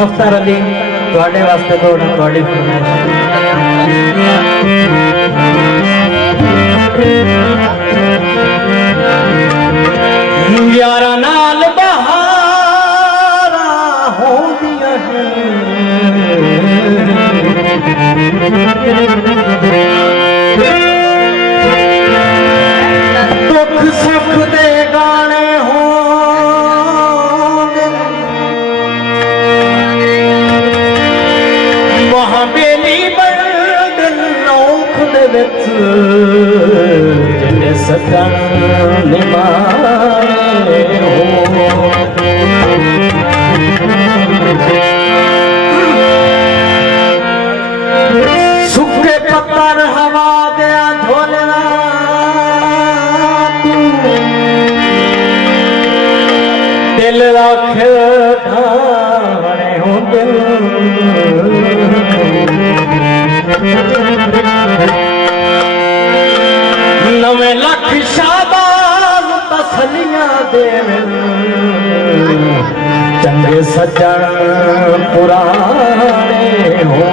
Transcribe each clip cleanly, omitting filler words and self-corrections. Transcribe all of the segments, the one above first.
सफ्तार अली ਤੁਹਾਡੇ ਵਾਸਤੇ ਤੁਹਾਡੀ ਫਰਮਾਇਸ਼ ਯਾਰਾਂ ਨਾਲ ਬਹਾਰਾਂ ਹੋਂਦੀਆਂ ਦੁੱਖ ਸੁੱਖ ਦੇ ਗਾਣੇ जिन्हें सतन निमारे हो सुखे पत्थर हवा दया झोलना दिल रख ढाने हो दिल नवे लख शाबाज तसलियां देवन चंगे सज्जन पुराने हो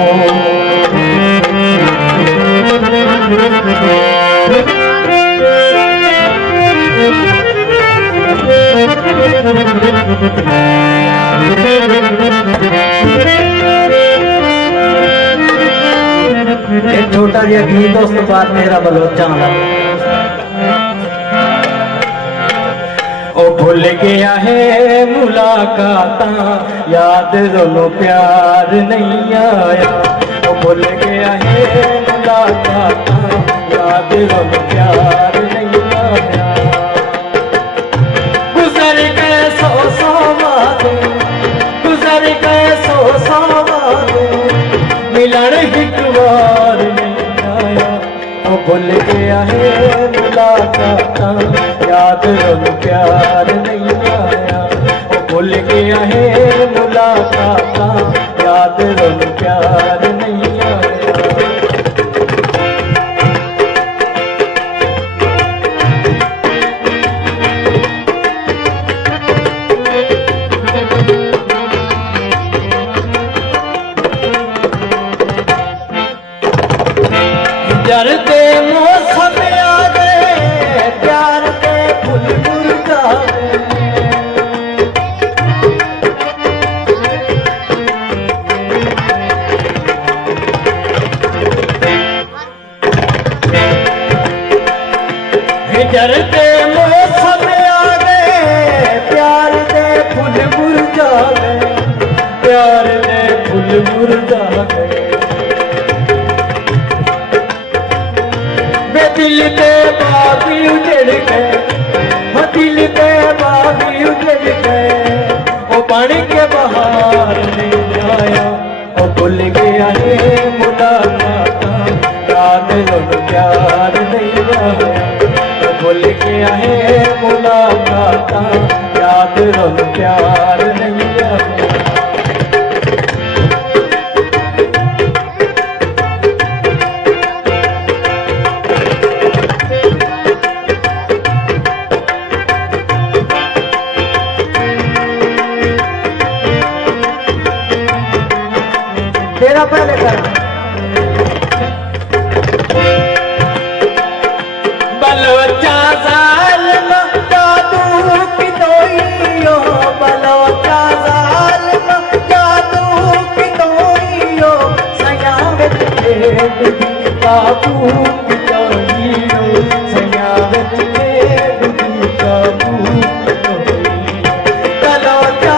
एक छोटा जिहा गीत उस तो बाद मेरा बलोचा आना ओ भूल गया है मुलाकाता याद दोनों प्यार नहीं आया ओ भूल गया है मुलाकाता याद दोनों प्यार नहीं आया गुजर गए सौ वादे गुजर गए सौ वादे मिलन एक बार नहीं आया ओ भूल गया है मुलाकाता याद दोनों प्यार नहीं आया ओ भूल गया है मुलाकाता याद दोनों प्यार नहीं आया जरते मौसम आ गए प्यार के फूल मुरझा गए जरते मौसम आ गए प्यार के फूल मुरझा गए प्यार के फूल मुरझा गए दिल पे बागी उजड़ गए दिल पे बागी उजड़ गए वो पानी के बहार नहीं आया वो भूल गया है मुलाकाता याद दोनों प्यार नहीं आया वो भूल गया है मुलाकाता याद दोनों प्यार नहीं आया तेरा पहले कर बलोचा जालिम जादू की दोइयो बलोचा जालिम जादू की दोइयो सयावत के काबू की दोइयो सयावत के काबू बलोचा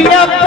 धीया